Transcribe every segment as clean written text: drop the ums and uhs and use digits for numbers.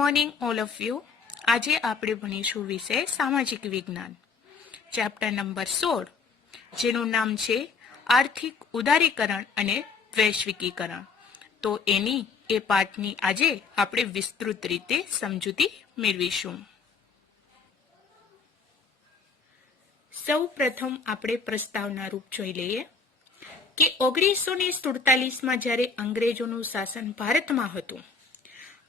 Morning all of you. આજે આપણે ભણીશું વિષય સામાજિક વિજ્ઞાન, ચેપ્ટર નંબર 16, જેનું નામ છે આર્થિક ઉદારીકરણ અને વૈશ્વિકીકરણ. તો એની એ પાઠની આજે આપણે વિસ્તૃત રીતે સમજૂતી મેળવીશું. સૌ પ્રથમ આપણે પ્રસ્તાવના રૂપ જોઈ લઈએ કે 1947માં જ્યારે અંગ્રેજોનું શાસન ભારતમાં હતું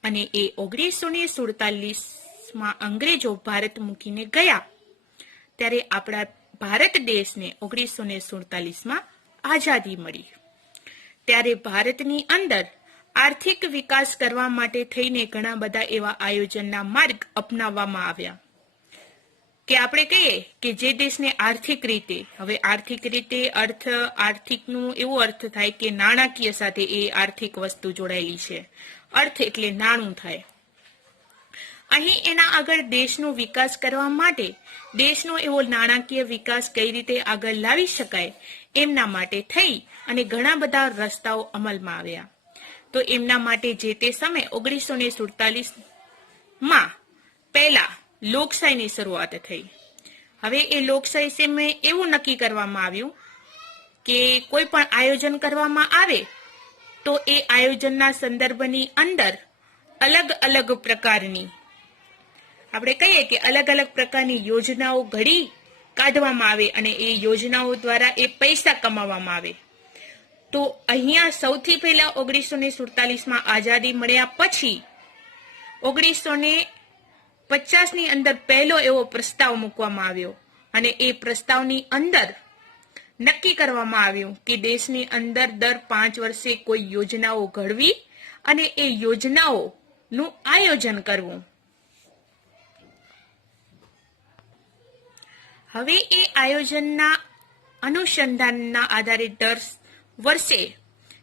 અને એ 1947માં અંગ્રેજો ભારત મૂકીને ગયા, ત્યારે આપણા ભારત દેશને 1947માં આઝાદી મળી. ત્યારે ભારતની અંદર આર્થિક વિકાસ કરવા માટે થઈને ઘણા બધા એવા આયોજનના માર્ગ અપનાવવામાં આવ્યા કે આપણે કહીએ કે જે દેશને આર્થિક રીતે, હવે આર્થિક રીતે આર્થિકનું એવો અર્થ થાય કે નાણાકીય સાથે એ આર્થિક વસ્તુ જોડાયેલી છે. અર્થ એટલે નાણું થાય. અહીં એના આગળ દેશનો વિકાસ કરવા માટે દેશનો એવો નાણાકીય વિકાસ કઈ રીતે આગળ લાવી શકાય એમના માટે થઈ અને ઘણા બધા રસ્તાઓ અમલમાં આવ્યા. તો એમના માટે જે તે સમય 1947માં પહેલા લોકશાહીની શરૂઆત થઈ. હવે એ લોકશાહી સામે એવું નક્કી કરવામાં આવ્યું કે કોઈ પણ આયોજન કરવામાં આવે તો એ આયોજનના સંદર્ભની અંદર અલગ અલગ પ્રકારની, આપણે કહીએ કે અલગ અલગ પ્રકારની યોજનાઓ ઘડી કાઢવામાં આવે અને એ યોજનાઓ દ્વારા એ પૈસા કમાવામાં આવે. તો અહીંયા સૌથી પહેલા 1947માં આઝાદી મળ્યા પછી 1950ની અંદર પહેલો એવો પ્રસ્તાવ મૂકવામાં આવ્યો અને એ પ્રસ્તાવની અંદર નક્કી કરવામાં આવ્યું કે દેશની અંદર દર 5 વર્ષે કોઈ યોજનાઓ ઘડવી અને એ યોજનાઓનું આયોજન કરવું. હવે એ આયોજનના અનુસંધાનના આધારે દર વર્ષે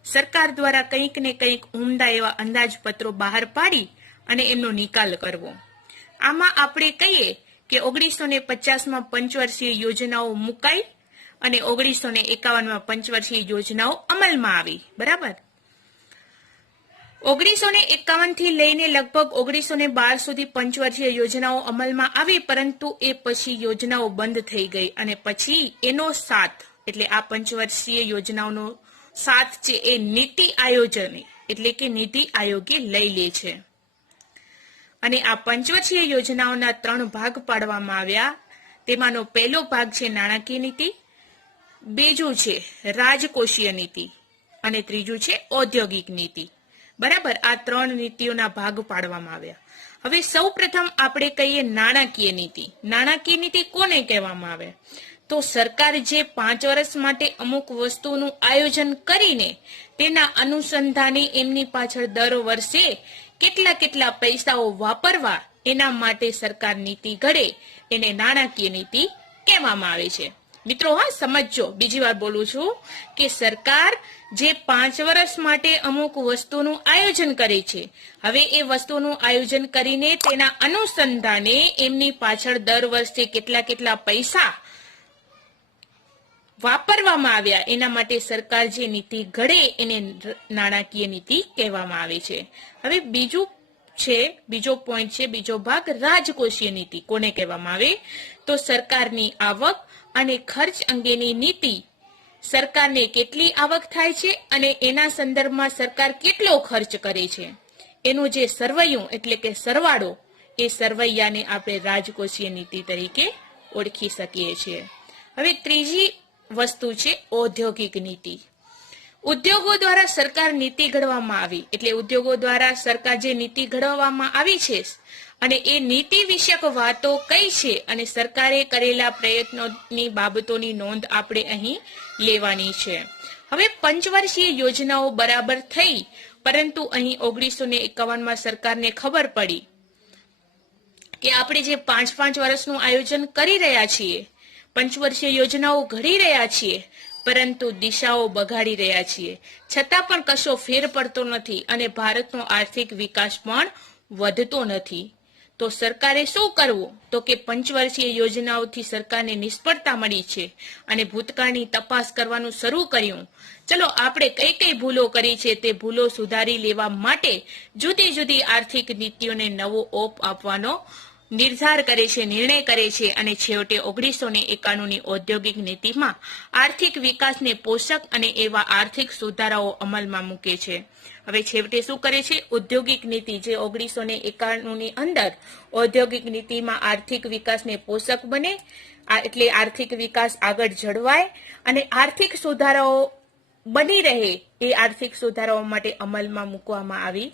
સરકાર દ્વારા કંઈક ને કંઈક ઉમદા એવા અંદાજપત્રો બહાર પાડી અને એમનો નિકાલ કરવો. આમાં આપણે કહીએ કે 1950માં પંચવર્ષીય યોજનાઓ મુકાઈ અને 1951માં પંચવર્ષીય યોજનાઓ અમલમાં આવી. બરાબર. 1951 થી લઈને લગભગ 1912 સુધી પંચવર્ષીય યોજનાઓ અમલમાં આવી, પરંતુ એ પછી યોજનાઓ બંધ થઈ ગઈ અને પછી એનો સાથ એટલે આ પંચવર્ષીય યોજનાઓનો સાથ છે એ નીતિ આયોજન એટલે કે નીતિ આયોગે લઈ લે છે. અને આ પંચવર્ષીય યોજનાઓના 3 ભાગ પાડવામાં આવ્યા. તેમાંનો પહેલો ભાગ છે નાણાકીય નીતિ, બીજું છે રાજકોષીય નીતિ અને ત્રીજું છે ઔદ્યોગિક નીતિ. બરાબર. આ 3 નીતિઓના ભાગ પાડવામાં આવ્યા. હવે સૌ પ્રથમ આપણે કહીએ નાણાકીય નીતિ. નાણાકીય નીતિ કોને કહેવામાં આવે? તો સરકાર જે 5 વર્ષ માટે અમુક વસ્તુનું આયોજન કરીને તેના અનુસંધાને એમની પાછળ દર વર્ષે કેટલા પૈસાઓ વાપરવા એના માટે સરકાર નીતિ ઘડે એને નાણાકીય નીતિ કહેવામાં આવે છે. મિત્રો હા સમજજો, બીજી વાર બોલું છું કે સરકાર જે 5 વર્ષ માટે અમુક વસ્તુનું આયોજન કરે છે, હવે એ વસ્તુનું આયોજન કરીને તેના અનુસંધાને એમની પાછળ દર વર્ષે કેટલા પૈસા વાપરવામાં આવ્યા એના માટે સરકાર જે નીતિ ઘડે એને નાણાકીય નીતિ કહેવામાં આવે છે. હવે બીજો પોઈન્ટ છે, બીજો ભાગ રાજકોષીય નીતિ. કોને કહેવામાં આવે? તો સરકારની આવક અને ખર્ચ અંગેની નીતિ. સરકારને કેટલી આવક થાય છે અને એના સંદર્ભમાં સરકાર કેટલો ખર્ચ કરે છે એનું જે સરવૈયું એટલે કે સરવાળો, એ સરવૈયાને આપણે રાજકોષીય નીતિ તરીકે ઓળખી શકીએ છીએ. હવે ત્રીજી વસ્તુ છે ઔદ્યોગિક નીતિ. ઉદ્યોગો દ્વારા સરકાર નીતિ ઘડવામાં આવી, એટલે ઉદ્યોગો દ્વારા સરકાર જે નીતિ ઘડવામાં આવી છે અને એ નીતિ વિષયક વાતો કઈ છે અને સરકારે કરેલા પ્રયત્નોની બાબતોની નોંધ આપણે અહીં લેવાની છે. હવે પંચવર્ષીય યોજનાઓ બરાબર થઈ, પરંતુ અહીં 1951માં સરકારને ખબર પડી કે આપણે જે 5 વર્ષનું આયોજન કરી રહ્યા છીએ, પંચવર્ષીય યોજનાઓ ઘડી રહ્યા છીએ, પરંતુ દિશાઓ બગાડી રહ્યા છીએ, છતાં પણ કશો ફેર પડતો નથી અને ભારતનો આર્થિક વિકાસ પણ વધતો નથી. તો સરકારે શું કરવું? તો કે પંચવર્ષીય યોજનાઓથી સરકારને નિષ્ફળતા મળી છે અને ભૂતકાળની તપાસ કરવાનું શરૂ કર્યું. ચલો આપણે કઈ કઈ ભૂલો કરી છે તે ભૂલો સુધારી લેવા માટે જુદી જુદી આર્થિક નીતિઓને નવો ઓપ આપવાનો નિર્ધાર કરે છે, નિર્ણય કરે છે અને છેવટે 1991ની ઔદ્યોગિક નીતિમાં આર્થિક વિકાસને પોષક અને એવા આર્થિક સુધારાઓ અમલમાં મૂકે છે. હવે છેવટે શું કરે છે? ઔદ્યોગિક નીતિ જે 1991ની અંદર ઔદ્યોગિક નીતિમાં આર્થિક વિકાસને પોષક બને, એટલે આર્થિક વિકાસ આગળ જળવાય અને આર્થિક સુધારાઓ બની રહે એ આર્થિક સુધારાઓ માટે અમલમાં મૂકવામાં આવી.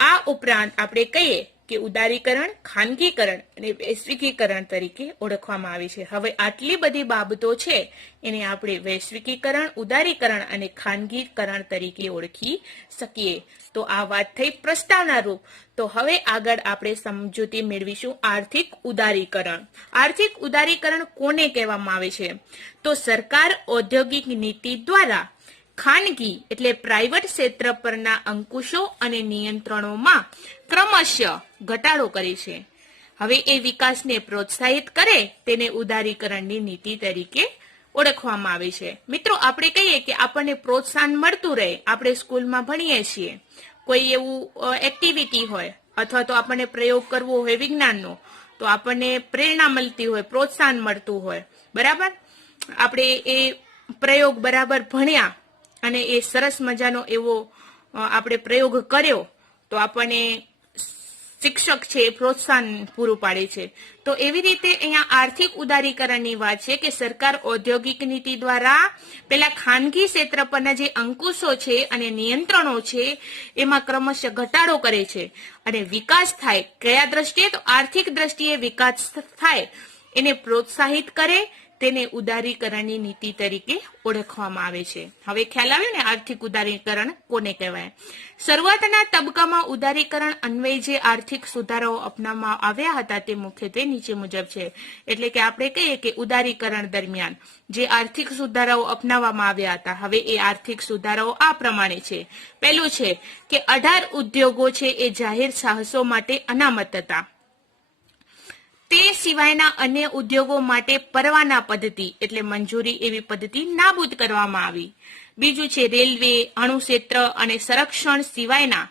આ ઉપરાંત આપણે કહીએ કે ઉદારીકરણ, ખાનગીકરણ અને વૈશ્વિકીકરણ તરીકે ઓળખવામાં આવી છે. હવે આટલી બધી બાબતો છે એને આપણે વૈશ્વિકીકરણ, ઉદારીકરણ અને ખાનગીકરણ તરીકે ઓળખી શકીએ. તો આ વાત થઈ પ્રસ્તાવના રૂપ. તો હવે આગળ આપણે સમજૂતી મેળવીશું આર્થિક ઉદારીકરણ. આર્થિક ઉદારીકરણ કોને કહેવામાં આવે છે? તો સરકાર ઔદ્યોગિક નીતિ દ્વારા ખાનગી એટલે પ્રાઇવેટ ક્ષેત્ર પરના અંકુશો અને નિયંત્રણોમાં ક્રમશઃ ઘટાડો કરે છે. હવે એ વિકાસને પ્રોત્સાહિત કરે તેને ઉદારીકરણની નીતિ તરીકે ઓળખવામાં આવે છે. મિત્રો, આપણે કહીએ કે આપણને પ્રોત્સાહન મળતું રહે. આપણે સ્કૂલમાં ભણીએ છીએ, કોઈ એવું એક્ટિવિટી હોય અથવા તો આપણને પ્રયોગ કરવો હોય વિજ્ઞાનનો, તો આપણને પ્રેરણા મળતી હોય, પ્રોત્સાહન મળતું હોય, બરાબર. આપણે એ પ્રયોગ બરાબર ભણ્યા અને એ સરસ મજાનો એવો આપણે પ્રયોગ કર્યો તો આપણને શિક્ષક છે એ પ્રોત્સાહન પૂરું પાડે છે. તો એવી રીતે અહીંયા આર્થિક ઉદારીકરણની વાત છે કે સરકાર ઔદ્યોગિક નીતિ દ્વારા પેલા ખાનગી ક્ષેત્ર પરના જે અંકુશો છે અને નિયંત્રણો છે એમાં ક્રમશઃ ઘટાડો કરે છે અને વિકાસ થાય. કયા દ્રષ્ટિએ? તો આર્થિક દ્રષ્ટિએ વિકાસ થાય એને પ્રોત્સાહિત કરે, તેને ઉદારીકરણની નીતિ તરીકે ઓળખવામાં આવે છે. હવે ખ્યાલ આવ્યો ને આર્થિક ઉદારીકરણ કોને કહેવાય? શરૂઆતના તબક્કામાં ઉદારીકરણ અન્વયે જે આર્થિક સુધારાઓ અપનાવવામાં આવ્યા હતા તે મુખ્યત્વે નીચે મુજબ છે. એટલે કે આપણે કહીએ કે ઉદારીકરણ દરમિયાન જે આર્થિક સુધારાઓ અપનાવવામાં આવ્યા હતા, હવે એ આર્થિક સુધારાઓ આ પ્રમાણે છે. પહેલું છે કે 18 ઉદ્યોગો છે એ જાહેર સાહસો માટે અનામત હતા. તે સિવાયના અન્ય ઉદ્યોગો માટે પરવાના પદ્ધતિ એટલે મંજૂરી એવી પદ્ધતિ નાબૂદ કરવામાં આવી. બીજું છે રેલવે, અણુ ક્ષેત્ર અને સંરક્ષણ સિવાયના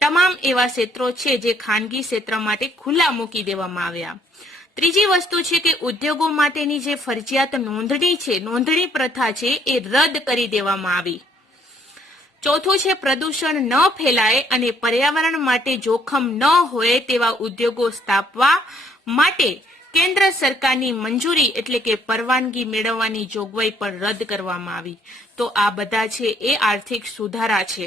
તમામ એવા ક્ષેત્રો છે જે ખાનગી ક્ષેત્ર માટે ખુલ્લા મૂકી દેવામાં આવ્યા. ત્રીજી વસ્તુ છે કે ઉદ્યોગો માટેની જે ફરજિયાત નોંધણી છે, નોંધણી પ્રથા છે એ રદ કરી દેવામાં આવી. ચોથું છે પ્રદૂષણ ન ફેલાય અને પર્યાવરણ માટે જોખમ ન હોય તેવા ઉદ્યોગો સ્થાપવા માટે કેન્દ્ર સરકારની મંજૂરી એટલે કે પરવાનગી મેળવવાની જોગવાઈ પણ રદ કરવામાં આવી. તો આ બધા છે એ આર્થિક સુધારા છે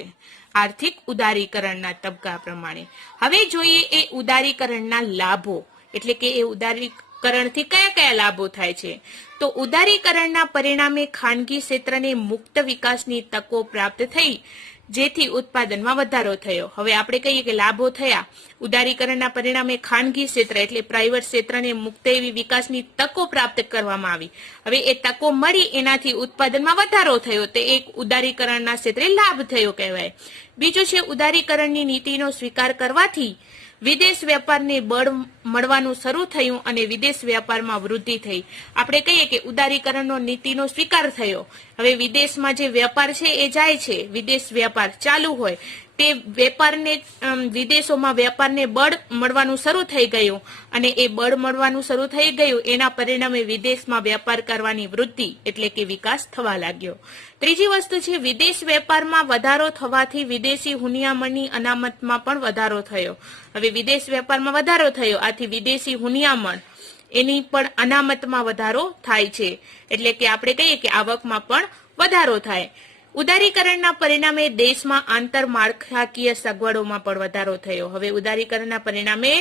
આર્થિક ઉદારીકરણના તબક્કા પ્રમાણે. હવે જોઈએ એ ઉદારીકરણના લાભો, એટલે કે એ ઉદારીકરણથી કયા કયા લાભો થાય છે. તો ઉદારીકરણના પરિણામે ખાનગી ક્ષેત્રને મુક્ત વિકાસની તકો પ્રાપ્ત થઈ, જેથી ઉત્પાદનમાં વધારો થયો. હવે આપણે કહીએ કે લાભો થયા. ઉદારીકરણના પરિણામે ખાનગી ક્ષેત્ર એટલે પ્રાઇવેટ ક્ષેત્રને મુક્ત એવી વિકાસની તકો પ્રાપ્ત કરવામાં આવી. હવે એ તકો મળી એનાથી ઉત્પાદનમાં વધારો થયો, તે એક ઉદારીકરણના ક્ષેત્રે લાભ થયો કહેવાય. બીજું છે ઉદારીકરણની નીતિનો સ્વીકાર કરવાથી વિદેશ વેપારને બળ મળવાનું શરૂ થયું અને વિદેશ વેપારમાં વૃદ્ધિ થઈ. આપણે કહીએ કે ઉદારીકરણનો નીતિનો સ્વીકાર થયો. હવે વિદેશમાં જે વેપાર છે એ જાય છે, વિદેશ વેપાર ચાલુ હોય, તે વેપારને વિદેશોમાં વેપારને બળ મળવાનું શરૂ થઈ ગયું અને એ બળ મળવાનું શરૂ થઈ ગયું એના પરિણામે વિદેશમાં વેપાર કરવાની વૃદ્ધિ એટલે કે વિકાસ થવા લાગ્યો. ત્રીજી વસ્તુ છે વિદેશ વેપારમાં વધારો થવાથી વિદેશી હુનિયામણની અનામતમાં પણ વધારો થયો. હવે વિદેશ વેપારમાં વધારો થયો, આથી વિદેશી હુનિયામણ એની પણ અનામતમાં વધારો થાય છે, એટલે કે આપણે કહીએ કે આવકમાં પણ વધારો થાય. ઉદારીકરણના પરિણામે દેશમાં આંતરમાળખાકીય સગવડોમાં પણ વધારો થયો. હવે ઉદારીકરણના પરિણામે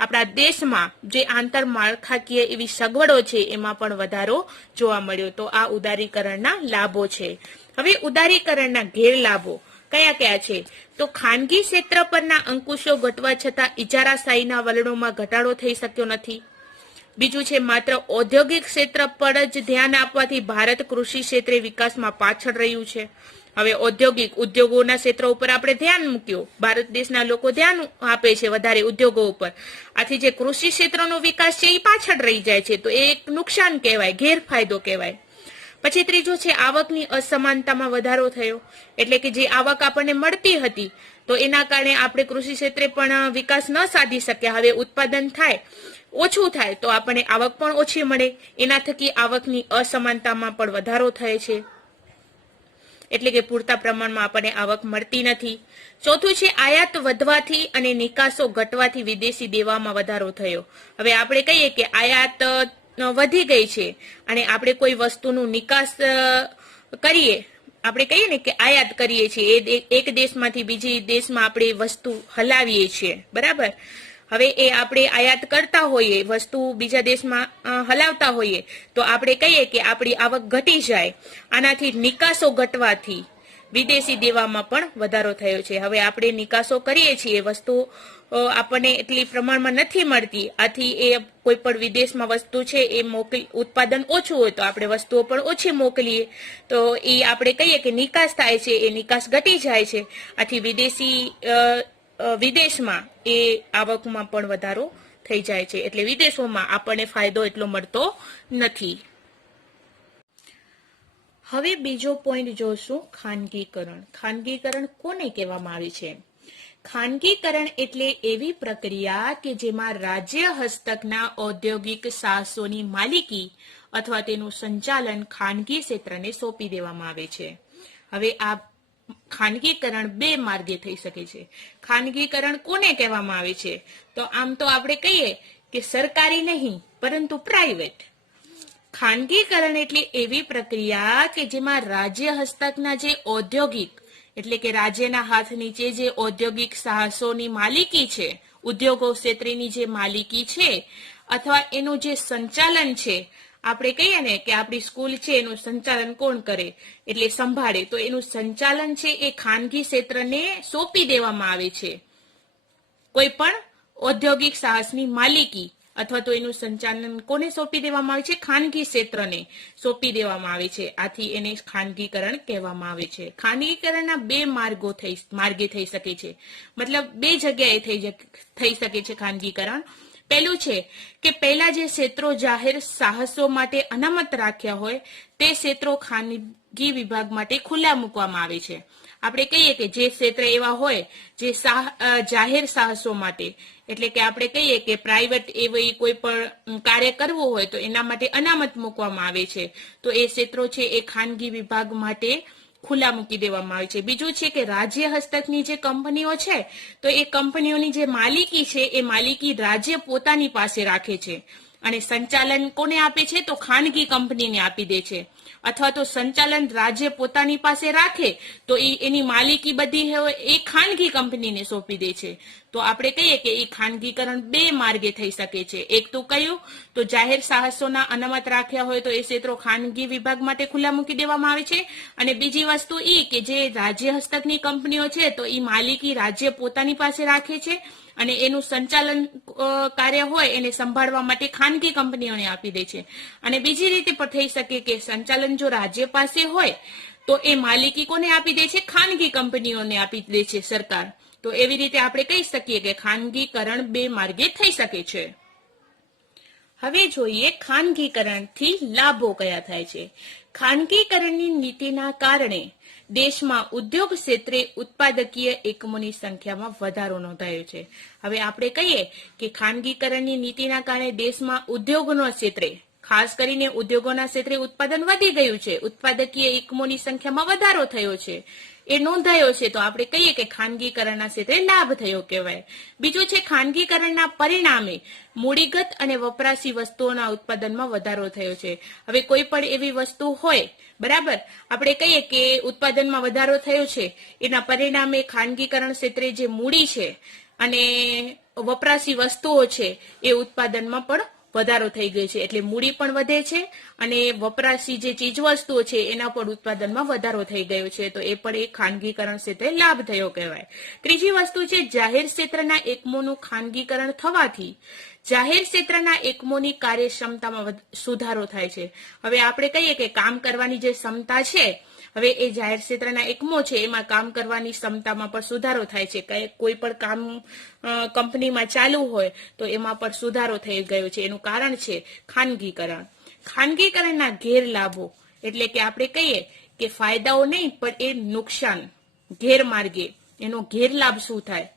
આપણા દેશમાં જે આંતરમાળખાકીય એવી સગવડો છે એમાં પણ વધારો જોવા મળ્યો. તો આ ઉદારીકરણના લાભો છે. હવે ઉદારીકરણના ગેરલાભો કયા કયા છે? તો ખાનગી ક્ષેત્ર પરના અંકુશો ઘટવા છતાં ઇજારાશાહીના વલણોમાં ઘટાડો થઈ શક્યો નથી. બીજું છે માત્ર ઔદ્યોગિક ક્ષેત્ર પર જ ધ્યાન આપવાથી ભારત કૃષિ ક્ષેત્રે વિકાસમાં પાછળ રહ્યું છે. હવે ઉદ્યોગોના ક્ષેત્ર ઉપર આપણે ધ્યાન મૂક્યું, ભારત દેશના લોકો ધ્યાન આપે છે વધારે ઉદ્યોગો ઉપર, આથી જે કૃષિ ક્ષેત્રનો વિકાસ છે એ પાછળ રહી જાય છે, તો એ એક નુકસાન કહેવાય, ગેરફાયદો કહેવાય. પછી ત્રીજું છે આવકની અસમાનતામાં વધારો થયો, એટલે કે જે આવક આપણને મળતી હતી તો એના કારણે આપણે કૃષિ ક્ષેત્રે પણ વિકાસ ન સાધી શક્યા. હવે ઉત્પાદન થાય, ઓછું થાય તો આપણને આવક પણ ઓછી મળે, એના થકી આવકની અસમાનતામાં પણ વધારો થાય છે, એટલે કે પૂરતા પ્રમાણમાં આપણને આવક મળતી નથી. ચોથું છે આયાત વધવાથી અને નિકાસો ઘટવાથી વિદેશી દેવામાં વધારો થયો. હવે આપણે કહીએ કે આયાત વધી ગઈ છે અને આપણે કોઈ વસ્તુનું નિકાસ કરીએ, આપણે કહીએ ને કે આયાત કરીએ છીએ, એક દેશમાંથી બીજી દેશમાં આપણે વસ્તુ હલાવીએ છીએ, બરાબર. હવે એ આપણે આયાત કરતા હોઈએ, વસ્તુ બીજા દેશમાં હલાવતા હોઈએ, તો આપણે કહીએ કે આપણી આવક ઘટી જાય. આનાથી નિકાસો ઘટવાથી વિદેશી દેવામાં પણ વધારો થયો છે. હવે આપણે નિકાસો કરીએ છીએ, વસ્તુ આપણને એટલી પ્રમાણમાં નથી મળતી, આથી એ કોઈ પણ વિદેશમાં વસ્તુ છે એ ઉત્પાદન ઓછું હોય તો આપણે વસ્તુઓ પણ ઓછી મોકલીએ, તો એ આપણે કહીએ કે નિકાસ થાય છે, એ નિકાસ ઘટી જાય છે, આથી વિદેશમાં એ આવકમાં પણ વધારો થઈ જાય છે, એટલે વિદેશોમાં આપણને ફાયદો એટલો મળતો નથી. હવે બીજો પોઈન્ટ જોશું, ખાનગીકરણ. ખાનગીકરણ કોને કહેવામાં આવે છે? ખાનગીકરણ એટલે એવી પ્રક્રિયા કે જેમાં રાજ્ય હસ્તકના ઔદ્યોગિક સાહસોની માલિકી અથવા તેનું સંચાલન ખાનગી ક્ષેત્રને સોંપી દેવામાં આવે છે. હવે આ ખાનગીકરણ બે માર્ગે થઈ શકે છે. ખાનગીકરણ કોને કહેવામાં આવે છે? તો આમ તો આપણે કહીએ કે સરકારી નહીં પરંતુ પ્રાઇવેટ. ખાનગીકરણ એટલે એવી પ્રક્રિયા કે જેમાં રાજ્ય હસ્તકના જે ઔદ્યોગિક એટલે કે રાજ્યના હાથ નીચે જે ઔદ્યોગિક સાહસોની માલિકી છે, ઉદ્યોગો ક્ષેત્રની જે માલિકી છે અથવા એનું જે સંચાલન છે, આપણે કહીએ ને કે આપણી સ્કૂલ છે એનું સંચાલન કોણ કરે એટલે સંભાળે, તો એનું સંચાલન છે એ ખાનગી ક્ષેત્રને સોંપી દેવામાં આવે છે. કોઈ પણ ઔદ્યોગિક સાહસની માલિકી અથવા તો એનું સંચાલન કોને સોંપી દેવામાં આવે છે? ખાનગી ક્ષેત્રને સોંપી દેવામાં આવે છે, આથી એને ખાનગીકરણ કહેવામાં આવે છે. ખાનગીકરણના બે માર્ગે થઈ શકે છે, મતલબ બે જગ્યાએ થઈ શકે છે ખાનગીકરણ. પહેલું છે કે પહેલા જે ક્ષેત્રો જાહેર સાહસો માટે અનામત રાખ્યા હોય તે ક્ષેત્રો ખાનગી વિભાગ માટે ખુલ્લા મૂકવામાં આવે છે. આપણે કહીએ કે જે ક્ષેત્ર એવા હોય જે જાહેર સાહસો માટે, એટલે કે આપણે કહીએ કે પ્રાઇવેટ એવી કોઈ પણ કાર્ય કરવું હોય તો એના માટે અનામત મૂકવામાં આવે છે, તો એ ક્ષેત્રો છે એ ખાનગી વિભાગ માટે ખુલ્લા મૂકી દેવામાં આવે છે. બીજું છે કે રાજ્ય હસ્તકની જે કંપનીઓ છે તો એ કંપનીઓની જે માલિકી છે એ માલિકી રાજ્ય પોતાની પાસે રાખે છે અને સંચાલન કોને આપે છે? તો ખાનગી કંપનીને આપી દે છે, અથવા તો સંચાલન રાજ્ય પોતાની પાસે રાખે તો એની માલિકી બધી હોય એ ખાનગી કંપનીને સોંપી દે છે. તો આપણે કહીએ કે એ ખાનગીકરણ બે માર્ગે થઈ શકે છે. એક તો કયું? તો જાહેર સાહસોના અનામત રાખ્યા હોય તો એ ક્ષેત્રો ખાનગી વિભાગ માટે ખુલ્લા મૂકી દેવામાં આવે છે, અને બીજી વસ્તુ એ કે જે રાજ્ય હસ્તકની કંપનીઓ છે તો એ માલિકી રાજ્ય પોતાની પાસે રાખે છે અને એનું સંચાલન કાર્ય હોય એને સંભાળવા માટે ખાનગી કંપનીઓને આપી દે છે. અને બીજી રીતે પણ થઈ શકે કે સંચાલન જો રાજ્ય પાસે હોય તો એ માલિકી કોને આપી દે છે? ખાનગી કંપનીઓને આપી દે છે સરકાર. તો એવી રીતે આપણે કહી શકીએ કે ખાનગીકરણ બે માર્ગે થઈ શકે છે. હવે જોઈએ ખાનગીકરણથી લાભો કયા થાય છે. ખાનગીકરણની નીતિના કારણે દેશમાં ઉદ્યોગ ક્ષેત્રે ઉત્પાદકીય એકમોની સંખ્યામાં વધારો નોંધાયો છે. હવે આપણે કહીએ કે ખાનગીકરણની નીતિના કારણે દેશમાં ઉદ્યોગોના ક્ષેત્રે, ખાસ કરીને ઉદ્યોગોના ક્ષેત્રે ઉત્પાદન વધી ગયું છે, ઉત્પાદકીય એકમોની સંખ્યામાં વધારો થયો છે, એ નોંધાયો છે, તો આપણે કહીએ કે ખાનગીકરણના ક્ષેત્રે લાભ થયો કહેવાય. બીજું છે ખાનગીકરણના પરિણામે મૂડીગત અને વપરાશી વસ્તુઓના ઉત્પાદનમાં વધારો થયો છે. હવે કોઈ પણ એવી વસ્તુ હોય, બરાબર, આપણે કહીએ કે ઉત્પાદનમાં વધારો થયો છે, એના પરિણામે ખાનગીકરણ ક્ષેત્રે જે મૂડી છે અને વપરાશી વસ્તુઓ છે એ ઉત્પાદનમાં પણ વધારો થઈ ગયો છે, એટલે મૂડી પણ વધે છે અને વપરાશી જે ચીજ વસ્તુઓ છે એના પણ ઉત્પાદનમાં વધારો થઈ ગયો છે, તો એ પણ એક ખાનગીકરણ ક્ષેત્રે લાભ થયો કહેવાય. ત્રીજી વસ્તુ છે જાહેર ક્ષેત્રના એકમોનું ખાનગીકરણ થવાથી જાહેર ક્ષેત્રના એકમોની કાર્યક્ષમતામાં સુધારો થાય છે. હવે આપણે કહીએ કે કામ કરવાની જે ક્ષમતા છે, હવે એ જાહેર ક્ષેત્રના એકમો છે એમાં કામ કરવાની ક્ષમતામાં પણ સુધારો થાય છે. કોઈ પણ કામ કંપનીમાં ચાલુ હોય તો એમાં પણ સુધારો થઈ ગયો છે. એનું કારણ છે ખાનગીકરણ. ખાનગીકરણના ગેરલાભો એટલે કે આપણે કહીએ કે ફાયદાઓ નહીં પણ એ નુકસાન, ગેરમાર્ગે એનો ગેરલાભ શું થાય,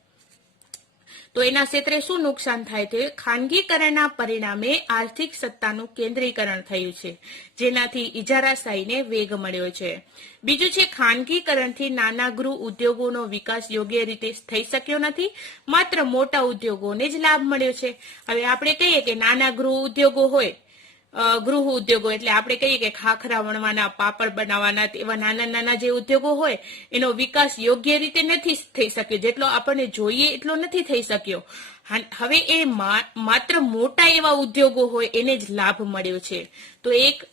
તો એના ક્ષેત્રે શું નુકસાન થાય તો ખાનગીકરણના પરિણામે આર્થિક સત્તાનું કેન્દ્રીકરણ થયું છે, જેનાથી ઇજારાશાહીને વેગ મળ્યો છે. બીજું છે ખાનગીકરણથી નાના ગૃહ ઉદ્યોગોનો વિકાસ યોગ્ય રીતે થઈ શક્યો નથી, માત્ર મોટા ઉદ્યોગોને જ લાભ મળ્યો છે. હવે આપણે કહીએ કે નાના ગૃહ ઉદ્યોગો હોય, ગૃહ ઉદ્યોગો એટલે આપણે કહીએ કે ખાખરા વણવાના, પાપડ બનાવવાના, એવા નાના નાના જે ઉદ્યોગો હોય એનો વિકાસ યોગ્ય રીતે નથી થઈ શક્યો, જેટલો આપણને જોઈએ એટલો નથી થઈ શક્યો. હવે એ માત્ર મોટા એવા ઉદ્યોગો હોય એને જ લાભ મળ્યો છે, તો એક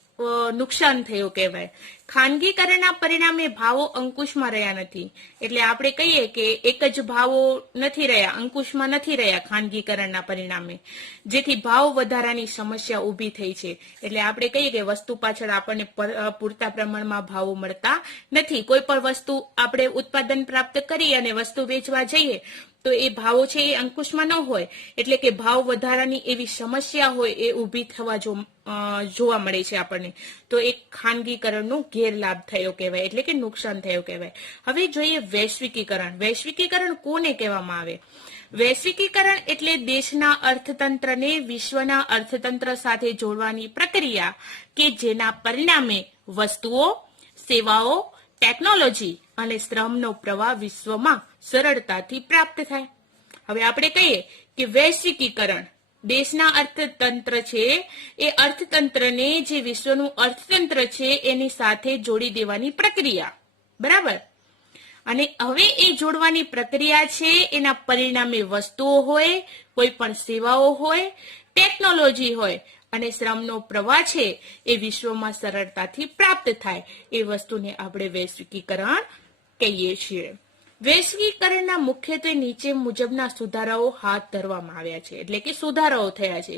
નુકસાન થયું કહેવાય. ખાનગીકરણના પરિણામે ભાવો અંકુશમાં રહ્યા નથી, એટલે આપણે કહીએ કે એક જ ભાવો નથી રહ્યા, અંકુશમાં નથી રહ્યા ખાનગીકરણના પરિણામે, જેથી ભાવ વધારાની સમસ્યા ઊભી થઈ છે. એટલે આપણે કહીએ કે વસ્તુ પાછળ આપણને પૂરતા પ્રમાણમાં ભાવો મળતા નથી. કોઈ પણ વસ્તુ આપણે ઉત્પાદન પ્રાપ્ત કરી અને વસ્તુ વેચવા જઈએ તો એ ભાવો છે એ અંકુશમાં ન હોય, એટલે કે ભાવ વધારાની એવી સમસ્યા હોય એ ઊભી થવા જોવા મળે છે આપણને. તો એક ખાનગીકરણનો ગેરલાભ થયો કહેવાય, એટલે કે નુકસાન થયું કહેવાય. હવે જોઈએ વૈશ્વિકીકરણ. વૈશ્વિકીકરણ કોને કહેવામાં આવે? વૈશ્વિકીકરણ એટલે દેશના અર્થતંત્રને વિશ્વના અર્થતંત્ર સાથે જોડવાની પ્રક્રિયા કે જેના પરિણામે વસ્તુઓ, સેવાઓ, ટેકનોલોજી અને શ્રમનો પ્રવાહ વિશ્વમાં સરળતાથી પ્રાપ્ત થાય. હવે આપણે કહીએ કે વૈશ્વિકીકરણ દેશના અર્થતંત્ર છે એ અર્થતંત્રને જે વિશ્વનું અર્થતંત્ર છે એની સાથે જોડી દેવાની પ્રક્રિયા, બરાબર. અને હવે એ જોડવાની પ્રક્રિયા છે એના પરિણામે વસ્તુઓ હોય, કોઈ પણ સેવાઓ હોય, ટેકનોલોજી હોય અને શ્રમનો પ્રવાહ છે એ વિશ્વમાં સરળતાથી પ્રાપ્ત થાય, એ વસ્તુને આપણે વૈશ્વિકીકરણ કહીએ છીએ. વૈશ્વિકીકરણના મુખ્યત્વે નીચે મુજબના સુધારાઓ હાથ ધરવામાં આવ્યા છે, એટલે કે સુધારાઓ થયા છે.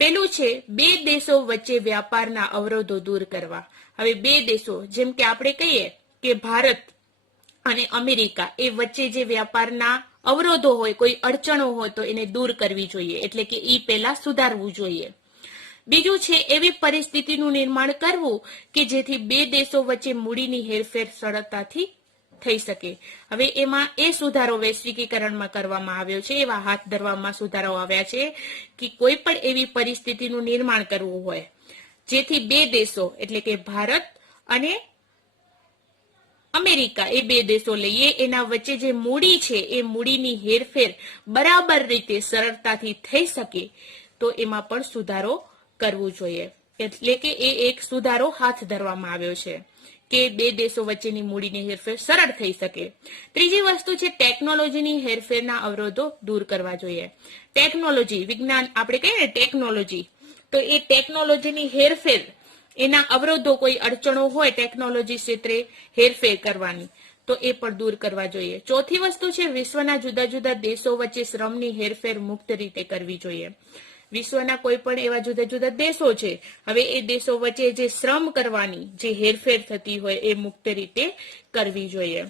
પેલું છે બે દેશો વચ્ચે વ્યાપારના અવરોધો દૂર કરવા. હવે બે દેશો જેમ કે આપણે કહીએ કે ભારત અને અમેરિકા એ વચ્ચે જે વ્યાપારના અવરોધો હોય, કોઈ અડચણો હોય તો એને દૂર કરવી જોઈએ, એટલે કે એ પહેલા સુધારવું જોઈએ. બીજું છે એવી પરિસ્થિતિનું નિર્માણ કરવું કે જેથી બે દેશો વચ્ચે મૂડીની હેરફેર સરળતાથી થઈ શકે. હવે એમાં એ સુધારો વૈશ્વિકીકરણમાં કરવામાં આવ્યો છે, એવા હાથ ધરવામાં સુધારાઓ આવ્યા છે કે કોઈ પણ એવી પરિસ્થિતિનું નિર્માણ કરવું હોય જેથી બે દેશો એટલે કે ભારત અને અમેરિકા એ બે દેશો લઈએ, એના વચ્ચે જે મૂડી છે એ મૂડીની હેરફેર બરાબર રીતે સરળતાથી થઈ શકે, તો એમાં પણ સુધારો કરવો જોઈએ. એટલે કે એ એક સુધારો હાથ ધરવામાં આવ્યો છે કે બે દેશો વચ્ચેની મૂડીની હેરફેર સરળ થઈ શકે. ત્રીજી વસ્તુ છે ટેકનોલોજીની હેરફેરના અવરોધો દૂર કરવા જોઈએ. ટેકનોલોજી, વિજ્ઞાન આપણે કહીએ ને ટેકનોલોજી, તો એ ટેકનોલોજીની હેરફેર, એના અવરોધો, કોઈ અડચણો હોય ટેકનોલોજી ક્ષેત્રે હેરફેર કરવાની, તો એ પણ દૂર કરવા જોઈએ. ચોથી વસ્તુ છે વિશ્વના જુદા જુદા દેશો વચ્ચે શ્રમની હેરફેર મુક્ત રીતે કરવી જોઈએ. વિશ્વના કોઈ પણ એવા જુદા જુદા દેશો છે, હવે એ દેશો વચ્ચે જે શ્રમ કરવાની જે હેરફેર થતી હોય એ મુક્ત રીતે કરવી જોઈએ.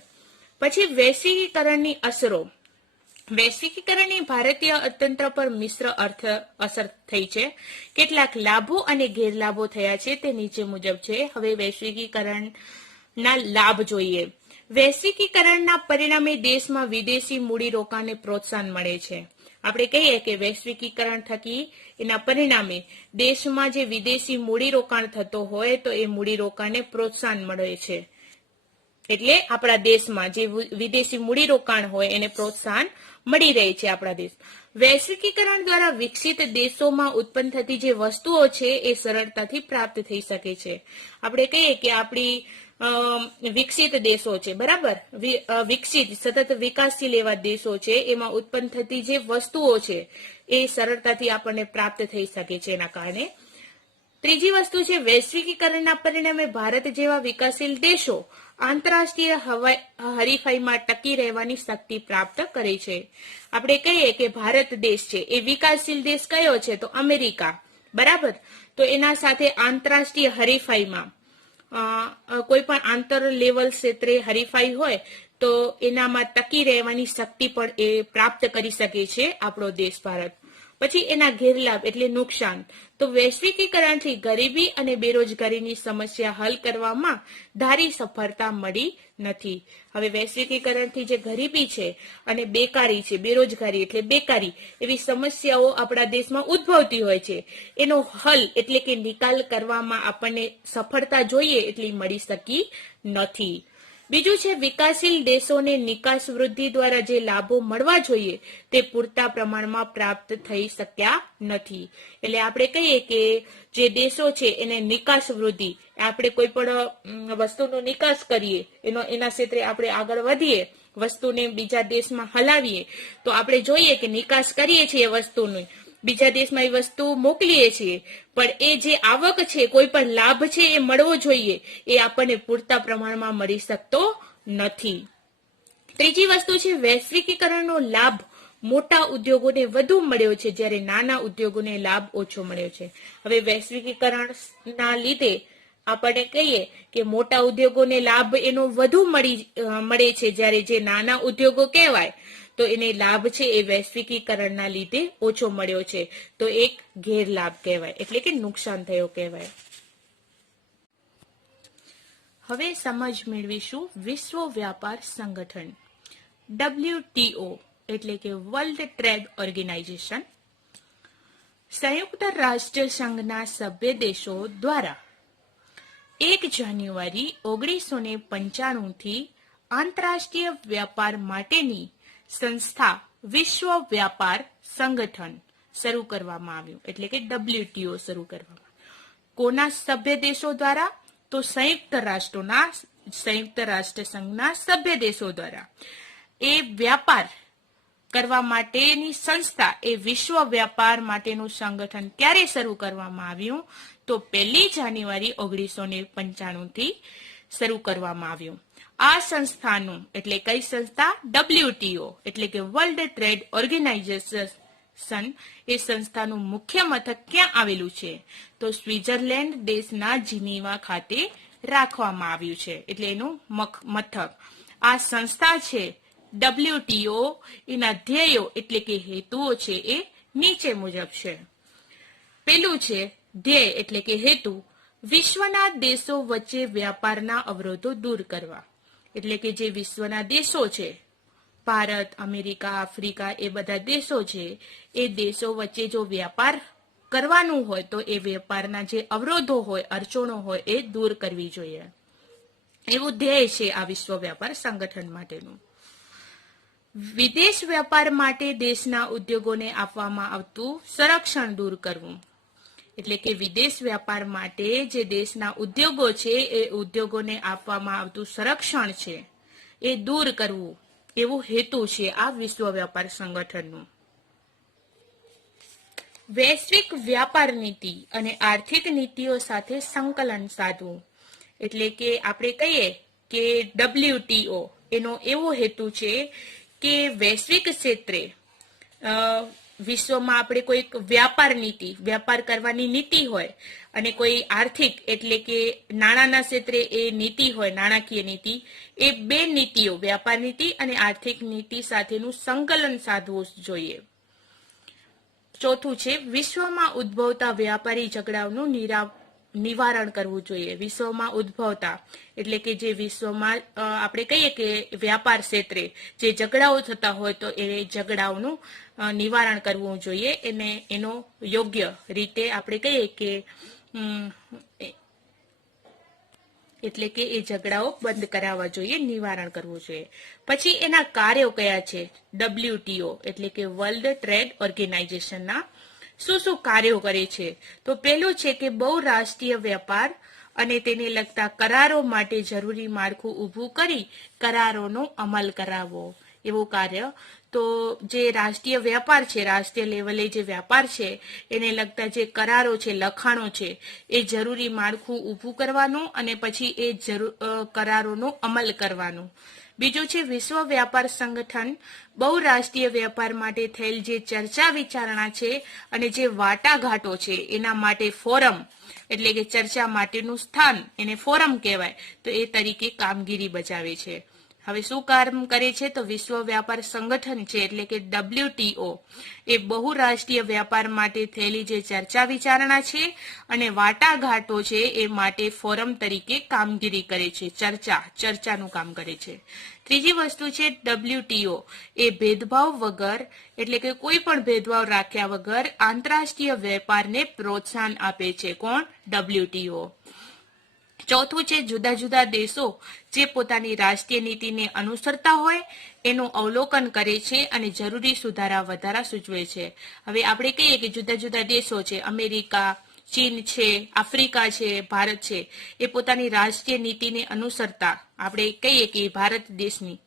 પછી વૈશ્વિકીકરણની અસરો. વૈશ્વિકીકરણની ભારતીય અર્થતંત્ર પર મિશ્ર અસર થઈ છે. કેટલાક લાભો અને ગેરલાભો થયા છે, તે નીચે મુજબ છે. હવે વૈશ્વિકીકરણના લાભ જોઈએ. વૈશ્વિકીકરણના પરિણામે દેશમાં વિદેશી મૂડીરોકાણને પ્રોત્સાહન મળે છે. આપણે કહીએ કે વૈશ્વિકીકરણ થકી એના પરિણામે દેશમાં જે વિદેશી મૂડીરોકાણ થતો હોય તો એ મૂડીરોકાણને પ્રોત્સાહન મળે છે. એટલે આપણા દેશમાં જે વિદેશી મૂડીરોકાણ હોય એને પ્રોત્સાહન મળી રહે છે આપણા દેશ. વૈશ્વિકીકરણ દ્વારા વિકસિત દેશોમાં ઉત્પન્ન થતી જે વસ્તુઓ છે એ સરળતાથી પ્રાપ્ત થઈ શકે છે. આપણે કહીએ કે આપણી વિકસિત દેશો છે, બરાબર, વિકસિત સતત વિકાસશીલ એવા દેશો છે, એમાં ઉત્પન્ન થતી જે વસ્તુઓ છે એ સરળતાથી આપણને પ્રાપ્ત થઈ શકે છે એના કારણે. ત્રીજી વસ્તુ છે વૈશ્વિકીકરણના પરિણામે ભારત જેવા વિકાસશીલ દેશો આંતરરાષ્ટ્રીય હરીફાઈમાં ટકી રહેવાની શક્તિ પ્રાપ્ત કરે છે. આપણે કહીએ કે ભારત દેશ છે એ વિકાસશીલ દેશ કયો છે તો અમેરિકા, બરાબર. તો એના સાથે આંતરરાષ્ટ્રીય હરીફાઈમાં કોઈ પણ આંતર લેવલ ક્ષેત્રે હરીફાઈ હોય તો એનામાં ટકી રહેવાની શક્તિ પણ એ પ્રાપ્ત કરી શકે છે આપણો દેશ ભારત. પછી એના ગેરલાભ એટલે નુકસાન. તો વૈશ્વિકીકરણથી ગરીબી અને બેરોજગારીની સમસ્યા હલ કરવામાં ધારી સફળતા મળી નથી. હવે વૈશ્વિકીકરણથી જે ગરીબી છે અને બેકારી છે, બેરોજગારી એટલે બેકારી, એવી સમસ્યાઓ આપણા દેશમાં ઉદ્ભવતી હોય છે. એનો હલ એટલે કે નિકાલ કરવામાં આપણને સફળતા જોઈએ એટલી મળી શકી નથી. બીજું છે વિકાસશીલ દેશોને નિકાસ વૃદ્ધિ દ્વારા જે લાભો મળવા જોઈએ તે પૂરતા પ્રમાણમાં પ્રાપ્ત થઈ શક્યા નથી. એટલે આપણે કહીએ કે જે દેશો છે એને નિકાસ વૃદ્ધિ, આપણે કોઈ પણ વસ્તુનો નિકાસ કરીએ, એના ક્ષેત્રે આપણે આગળ વધીએ, વસ્તુને બીજા દેશમાં હલાવીએ, તો આપણે જોઈએ કે નિકાસ કરીએ છીએ વસ્તુની, બીજા દેશમાં એ વસ્તુ મોકલીએ છીએ, પણ એ જે આવક છે, કોઈ પણ લાભ છે એ મળવો જોઈએ, એ આપણને પૂરતા પ્રમાણમાં મળી શકતો નથી. ત્રીજી વસ્તુ છે વૈશ્વિકીકરણનો લાભ મોટા ઉદ્યોગોને વધુ મળ્યો છે, જ્યારે નાના ઉદ્યોગોને લાભ ઓછો મળ્યો છે. હવે વૈશ્વિકીકરણના લીધે આપણે કહીએ કે મોટા ઉદ્યોગોને લાભ એનો વધુ મળે છે, જ્યારે જે નાના ઉદ્યોગો કહેવાય તો એને લાભ છે એ વૈશ્વિકીકરણના લીધે ઓછો મળ્યો છે. તો એક ગેરલાભ કહેવાય, એટલે કે નુકસાન થયો કહેવાય. હવે સમજ મેળવીશું વિશ્વ વ્યાપાર સંગઠન WTO એટલે કે વર્લ્ડ ટ્રેડ ઓર્ગેનાઇઝેશન. સંયુક્ત રાષ્ટ્ર સંઘના સભ્ય દેશો દ્વારા 1 જાન્યુઆરી 1995 થી આંતરરાષ્ટ્રીય વ્યાપાર માટેની સંસ્થા વિશ્વ વ્યાપાર સંગઠન શરૂ કરવામાં આવ્યું, એટલે કે WTO શરૂ કરવામાં. કોના સભ્ય દેશો દ્વારા? તો સંયુક્ત રાષ્ટ્ર સંઘના સભ્ય દેશો દ્વારા. એ વ્યાપાર કરવા માટેની સંસ્થા, એ વિશ્વ વ્યાપાર માટેનું સંગઠન ક્યારે શરૂ કરવામાં આવ્યું? તો 1 જાન્યુઆરી 1995 થી શરૂ કરવામાં આવ્યું. આ સંસ્થાનું એટલે કઈ સંસ્થા? WTO એટલે કે વર્લ્ડ ટ્રેડ ઓર્ગેનાઇઝેશન. એ સંસ્થાનું મુખ્ય મથક ક્યાં આવેલું છે? તો સ્વિટ્ઝરલેન્ડ દેશના જીનીવા ખાતે રાખવામાં આવ્યું છે, એટલે એનું મથક. આ સંસ્થા છે WTO, એના ધ્યેયો એટલે કે હેતુઓ છે એ નીચે મુજબ છે. પેલું છે ધ્યેય એટલે કે હેતુ, વિશ્વના દેશો વચ્ચે વ્યાપારના અવરોધો દૂર કરવા. એટલે કે જે વિશ્વના દેશો છે, ભારત, અમેરિકા, આફ્રિકા, એ બધા દેશો છે, એ દેશો વચ્ચે જો વ્યાપાર કરવાનું હોય તો એ વેપારના જે અવરોધો હોય, અડચણો હોય, એ દૂર કરવી જોઈએ. એવું ધ્યેય છે આ વિશ્વ વ્યાપાર સંગઠન માટેનું. વિદેશ વ્યાપાર માટે દેશના ઉદ્યોગોને આપવામાં આવતું સંરક્ષણ દૂર કરવું. એટલે કે વિદેશ વ્યાપાર માટે જે દેશના ઉદ્યોગો છે એ ઉદ્યોગોને આપવામાં આવતું સંરક્ષણ છે એ દૂર કરવું, એવું હેતુ છે આ વિશ્વ વ્યાપાર સંગઠનનું. વૈશ્વિક વ્યાપાર નીતિ અને આર્થિક નીતિઓ સાથે સંકલન સાધવું. એટલે કે આપણે કહીએ કે WTO એનો એવો હેતુ છે કે વૈશ્વિક ક્ષેત્રે વિશ્વમાં આપણે કોઈ વ્યાપાર નીતિ, વ્યાપાર કરવાની નીતિ હોય, અને કોઈ આર્થિક એટલે કે નાણાંના ક્ષેત્રે એ નીતિ હોય, નાણાકીય નીતિ, એ બે નીતિઓ, વ્યાપાર નીતિ અને આર્થિક નીતિ સાથેનું સંકલન સાધવું જોઈએ. ચોથું છે વિશ્વમાં ઉદ્ભવતા વ્યાપારી ઝઘડાઓનું નિવારણ કરવું જોઈએ. વિશ્વમાં ઉદ્ભવતા એટલે કે જે વિશ્વમાં આપણે કહીએ કે વ્યાપાર ક્ષેત્રે જે ઝઘડાઓ થતા હોય તો એ ઝઘડાઓનું નિવારણ કરવું જોઈએ. એનો યોગ્ય રીતે આપણે કહીએ કે એટલે કે એ ઝઘડાઓ બંધ કરાવવા જોઈએ, નિવારણ કરવું જોઈએ. પછી એના કાર્યો કયા છે? WTO એટલે કે વર્લ્ડ ટ્રેડ ઓર્ગેનાઇઝેશનના શું કાર્યો કરે છે? તો પહેલું છે કે બહુરાષ્ટ્રીય વેપાર અને તેને લગતા કરારો માટે જરૂરી માળખું ઊભું કરી કરારોનો અમલ કરાવવો. એવું કાર્ય. તો જે રાષ્ટ્રીય વેપાર છે, રાષ્ટ્રીય લેવલે જે વેપાર છે એને લગતા જે કરારો છે, લખાણો છે, એ જરૂરી માળખું ઊભું કરવાનું અને પછી એ કરારોનો અમલ કરવાનું. બીજું છે વિશ્વ વ્યાપાર સંગઠન બહુરાષ્ટ્રીય વેપાર માટે થયેલ જે ચર્ચા વિચારણા છે અને જે વાટાઘાટો છે એના માટે ફોરમ, એટલે કે ચર્ચા માટેનું સ્થાન, એને ફોરમ કહેવાય, તો એ તરીકે કામગીરી બજાવે છે. હવે શું કામ કરે છે? તો વિશ્વ વ્યાપાર સંગઠન છે એટલે કે WTO એ બહુરાષ્ટ્રીય વેપાર માટે થયેલી જે ચર્ચા વિચારણા છે અને વાટાઘાટો છે એ માટે ફોરમ તરીકે કામગીરી કરે છે, ચર્ચાનું કામ કરે છે. ત્રીજી વસ્તુ છે WTO એ ભેદભાવ વગર, એટલે કે કોઈ પણ ભેદભાવ રાખ્યા વગર આંતરરાષ્ટ્રીય વેપારને પ્રોત્સાહન આપે છે. કોણ? WTO. ચોથું છે જુદા જુદા દેશો જે પોતાની રાષ્ટ્રીય નીતિને અનુસરતા હોય એનું અવલોકન કરે છે અને જરૂરી સુધારા વધારા સૂચવે છે. હવે આપણે કહીએ કે જુદા જુદા દેશો છે, અમેરિકા, ચીન છે, આફ્રિકા છે, ભારત છે, એ પોતાની રાષ્ટ્રીય નીતિને અનુસરતા, આપણે કહીએ કે ભારત દેશની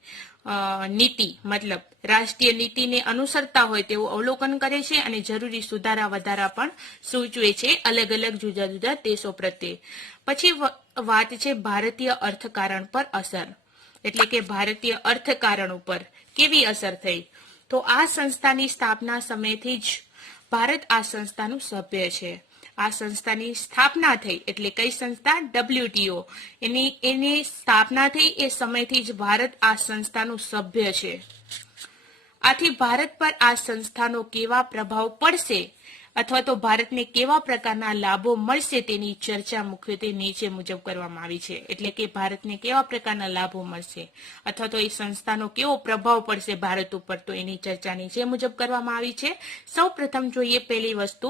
નીતિ મતલબ રાષ્ટ્રીય નીતિને અનુસરતા હોય તેવું અવલોકન કરે છે અને જરૂરી સુધારા વધારા પણ સૂચવે છે અલગ અલગ જુદા જુદા દેશો પ્રત્યે. પછી વાત છે ભારતીય અર્થકારણ પર અસર, એટલે કે ભારતીય અર્થકારણ ઉપર કેવી અસર થઈ? તો આ સંસ્થાની સ્થાપના સમયથી જ ભારત આ સંસ્થાનું સભ્ય છે. આ સંસ્થાની સ્થાપના થઈ એટલે કઈ સંસ્થા? WTO. એની સ્થાપના થઈ એ સમયથી જ ભારત આ સંસ્થાનું સભ્ય છે. આથી ભારત પર આ સંસ્થાનો કેવા પ્રભાવ પડશે અથવા તો ભારતને કેવા પ્રકારના લાભો મળશે તેની ચર્ચા મુખ્યત્વે નીચે મુજબ કરવામાં આવી છે. એટલે કે ભારતને કેવા પ્રકારના લાભો મળશે અથવા તો એ સંસ્થાનો કેવો પ્રભાવ પડશે ભારત ઉપર, તો એની ચર્ચા નીચે મુજબ કરવામાં આવી છે. સૌ પ્રથમ જોઈએ પહેલી વસ્તુ,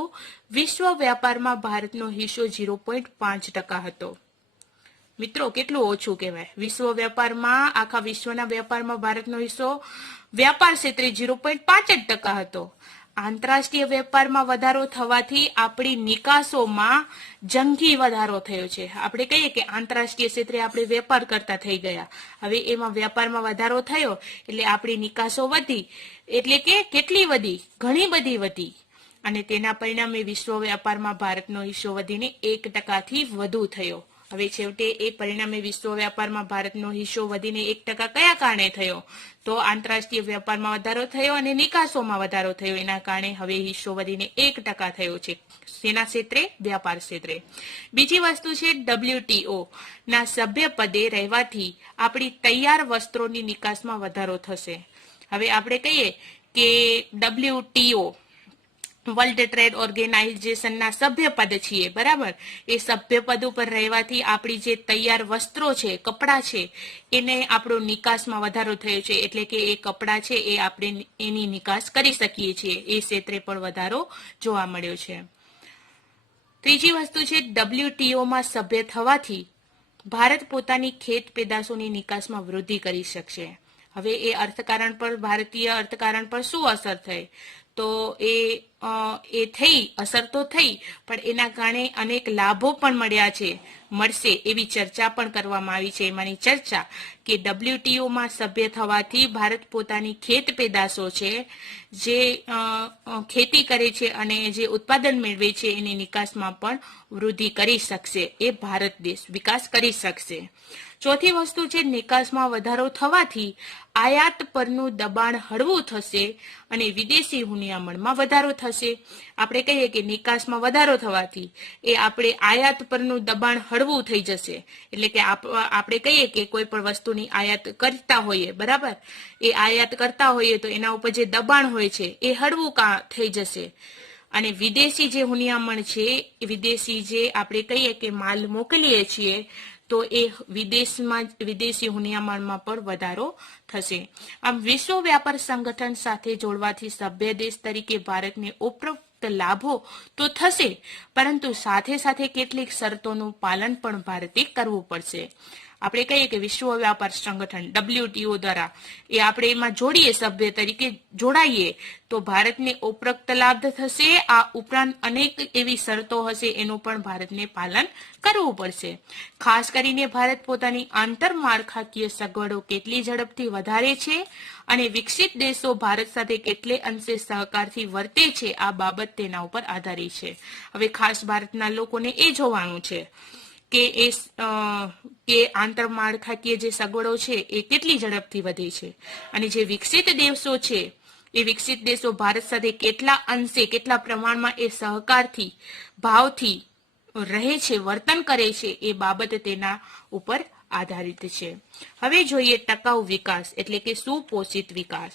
વિશ્વ વ્યાપારમાં ભારતનો હિસ્સો 0.5% હતો. મિત્રો કેટલું ઓછું કહેવાય. વિશ્વ વ્યાપારમાં, આખા વિશ્વના વ્યાપારમાં ભારતનો હિસ્સો વ્યાપાર ક્ષેત્રે 0.5% હતો. આંતરરાષ્ટ્રીય વેપારમાં વધારો થવાથી આપણી નિકાસોમાં જંગી વધારો થયો છે. આપણે કહીએ કે આંતરરાષ્ટ્રીય ક્ષેત્રે આપણે વેપાર કરતા થઈ ગયા, હવે એમાં વેપારમાં વધારો થયો એટલે આપણી નિકાસો વધી, એટલે કે કેટલી વધી? ઘણી બધી વધી. અને તેના પરિણામે વિશ્વ વ્યાપારમાં ભારતનો હિસ્સો વધીને 1%થી વધુ થયો. હવે છેવટે એ પરિણામે વિશ્વ વ્યાપારમાં ભારતનો હિસ્સો વધીને 1% કયા કારણે થયો? તો આંતરરાષ્ટ્રીય વેપારમાં વધારો થયો અને નિકાસોમાં વધારો થયો, એના કારણે હવે હિસ્સો વધીને 1% થયો છે. સેના ક્ષેત્રે? વ્યાપાર ક્ષેત્રે. બીજી વસ્તુ છે WTO ના સભ્ય પદે રહેવાથી આપણી તૈયાર વસ્ત્રોની નિકાસમાં વધારો થશે. હવે આપણે કહીએ કે WTO વર્લ્ડ ટ્રેડ ઓર્ગેનાઇઝેશનના સભ્યપદ છીએ, બરાબર? એ સભ્યપદ ઉપર રહેવાથી આપણી જે તૈયાર વસ્ત્રો છે, કપડાં છે, એને આપણો નિકાસમાં વધારો થયો છે. એટલે કે એ કપડાં છે એ આપણે એની નિકાસ કરી શકીએ છીએ, એ ક્ષેત્રે પણ વધારો જોવા મળ્યો છે. ત્રીજી વસ્તુ છે WTOમાં સભ્ય થવાથી ભારત પોતાની ખેત પેદાશોની નિકાસમાં વૃદ્ધિ કરી શકશે. હવે એ અર્થકારણ પર, ભારતીય અર્થકારણ પર શું અસર થઈ? તો એ થઈ, અસર તો થઈ, પણ એના કારણે અનેક લાભો પણ મળશે એવી ચર્ચા પણ કરવામાં આવી છે. એમાંની ચર્ચા કે WTOમાં સભ્ય થવાથી ભારત પોતાની ખેત પેદાશો છે, જે ખેતી કરે છે અને જે ઉત્પાદન મેળવે છે એની નિકાસમાં પણ વૃદ્ધિ કરી શકશે. એ ભારત દેશ વિકાસ કરી શકશે. ચોથી વસ્તુ છે નિકાસમાં વધારો થવાથી આયાત પરનું દબાણ હળવું થશે અને વિદેશી હુંડિયામણમાં વધારો થશે. આપણે કહીએ કે નિકાસમાં વધારો થવાથી એ આપણે આયાત પરનું દબાણ હળવું થઈ જશે. એટલે કે આપણે કહીએ કે કોઈ પણ વસ્તુની આયાત કરતા હોઈએ, બરાબર? એ આયાત કરતા હોઈએ તો એના ઉપર જે દબાણ હોય છે એ હળવું થઈ જશે. અને વિદેશી જે હુંડિયામણ છે, વિદેશી જે આપણે કહીએ કે માલ મોકલીએ છીએ, તો એ વિદેશી હુંડિયામણમાં પણ વધારો થશે. આમ વિશ્વ વ્યાપાર સંગઠન સાથે જોડવાથી સભ્ય દેશ તરીકે ભારતને ઉપરોક્ત લાભો તો થશે, પરંતુ સાથે સાથે કેટલીક શરતોનું પાલન પણ ભારતે કરવું પડશે. આપણે કહીએ કે વિશ્વ વ્યાપાર સંગઠન WTO દ્વારા એ આપણે એમાં જોડીએ, સભ્ય તરીકે જોડાઈએ તો ભારતને ઉપરોક્ત લાભ થશે. આ ઉપરાંત અનેક એવી શરતો હશે એનું પણ ભારતને પાલન કરવું પડશે. ખાસ કરીને ભારત પોતાની આંતરમાળખાકીય સગવડો કેટલી ઝડપથી વધારે છે અને વિકસિત દેશો ભારત સાથે કેટલે અંશે સહકારથી વર્તે છે આ બાબત તેના ઉપર આધારિત છે. હવે ખાસ ભારતના લોકોને એ જોવાનું છે કે આંતરમાળખાકીય જે સગવડો છે એ કેટલી ઝડપથી વધે છે અને જે વિકસિત દેશો છે એ વિકસિત દેશો ભારત સાથે કેટલા અંશે, કેટલા પ્રમાણમાં એ સહકારથી, ભાવથી રહે છે, વર્તન કરે છે એ બાબત તેના ઉપર આધારિત છે. હવે જોઈએ ટકાઉ વિકાસ એટલે કે સુપોષિત વિકાસ.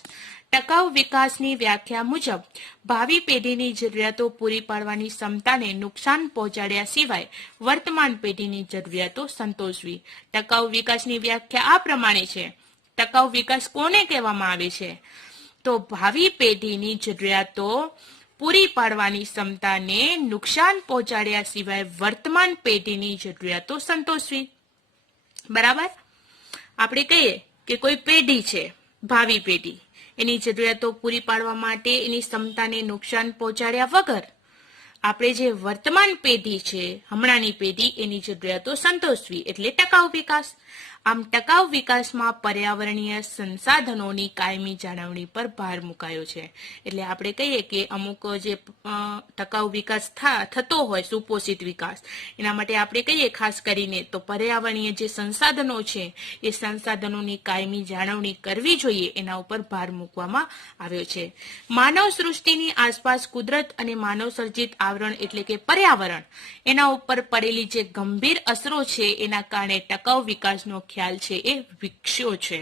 ટકાઉ વિકાસની વ્યાખ્યા મુજબ ભાવિ પેઢીની જરૂરિયાતો પૂરી પાડવાની ક્ષમતાને નુકસાન પહોંચાડ્યા સિવાય વર્તમાન પેઢીની જરૂરિયાતો સંતોષવી. ટકાઉ વિકાસની વ્યાખ્યા આ પ્રમાણે છે. ટકાઉ વિકાસ કોને કહેવામાં આવે છે? તો ભાવિ પેઢીની જરૂરિયાતો પૂરી પાડવાની ક્ષમતાને નુકસાન પહોંચાડ્યા સિવાય વર્તમાન પેઢીની જરૂરિયાતો સંતોષવી. બરાબર? આપણે કહીએ કે કોઈ પેઢી છે, ભાવિ પેઢી, એની જરૂરિયાતો પૂરી પાડવા માટે એની ક્ષમતાને નુકસાન પહોંચાડ્યા વગર આપણે જે વર્તમાન પેઢી છે, હમણાંની પેઢી, એની જરૂરિયાતો સંતોષવી એટલે ટકાઉ વિકાસ. આમ ટકાઉ વિકાસમાં પર્યાવરણીય સંસાધનોની કાયમી જાળવણી પર ભાર મુકાયો છે. એટલે આપણે કહીએ કે અમુક જે ટકાઉ વિકાસ થતો હોય, સુપોષિત વિકાસ, એના માટે આપણે કહીએ ખાસ કરીને તો પર્યાવરણીય જે સંસાધનો છે એ સંસાધનોની કાયમી જાળવણી કરવી જોઈએ, એના ઉપર ભાર મૂકવામાં આવ્યો છે. માનવ સૃષ્ટિની આસપાસ કુદરત અને માનવ સર્જિત આવરણ એટલે કે પર્યાવરણ, એના ઉપર પડેલી જે ગંભીર અસરો છે એના કારણે ટકાઉ વિકાસનો ખ્યાલ છે એ વિકસ્યો છે.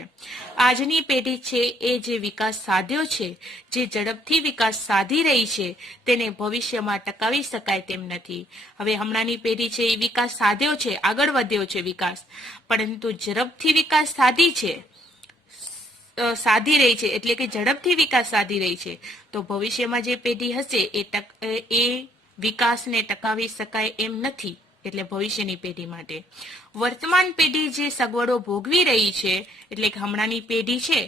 આજની પેઢી છે એ જે વિકાસ સાધ્યો છે, જે ઝડપથી વિકાસ સાધી રહી છે, તેને ભવિષ્યમાં ટકાવી શકાય તેમ નથી. હવે હમણાંની પેઢી છે એ વિકાસ સાધ્યો છે, આગળ વધ્યો છે વિકાસ, પરંતુ ઝડપથી વિકાસ સાધી રહી છે એટલે કે ઝડપથી વિકાસ સાધી રહી છે, તો ભવિષ્યમાં જે પેઢી હશે એ વિકાસને ટકાવી શકાય એમ નથી. એટલે ભવિષ્યની પેઢી માટે વર્તમાન પેઢી જે સગવડો ભોગવી રહી છે, એટલે કે હમણાંની પેઢી છે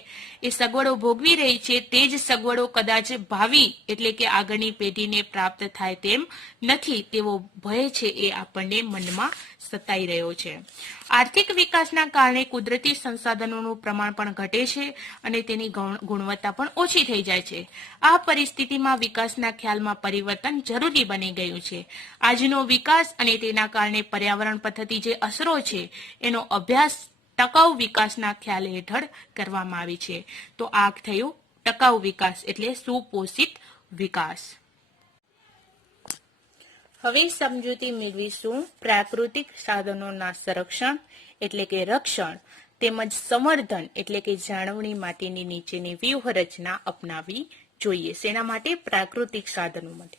એ સગવડો ભોગવી રહી છે, તે જ સગવડો કદાચ ભાવિ એટલે કે આગળની પેઢીને પ્રાપ્ત થાય તેમ નથી તેવો ભય છે એ આપણને મનમાં સતાઈ રહ્યો છે. આર્થિક વિકાસના કારણે કુદરતી સંસાધનોનું પ્રમાણ પણ ઘટે છે અને તેની ગુણવત્તા પણ ઓછી થઈ જાય છે. આ પરિસ્થિતિમાં વિકાસના ખ્યાલમાં પરિવર્તન જરૂરી બની ગયું છે. આજનો વિકાસ અને તેના કારણે પર્યાવરણ પર થતી જે અસરો છે એનો અભ્યાસ ટકાઉ વિકાસના ખ્યાલ હેઠળ કરવામાં આવી છે. તો આ થયું ટકાઉ વિકાસ એટલે સુપોષિત વિકાસ. હવે સમજૂતી મેળવીશું પ્રાકૃતિક સાધનોના સંરક્ષણ એટલે કે રક્ષણ તેમજ સંવર્ધન એટલે કે જાળવણી માટેની નીચેની વ્યૂહરચના અપનાવવી જોઈએ. શેના માટે? પ્રાકૃતિક સાધનો માટે.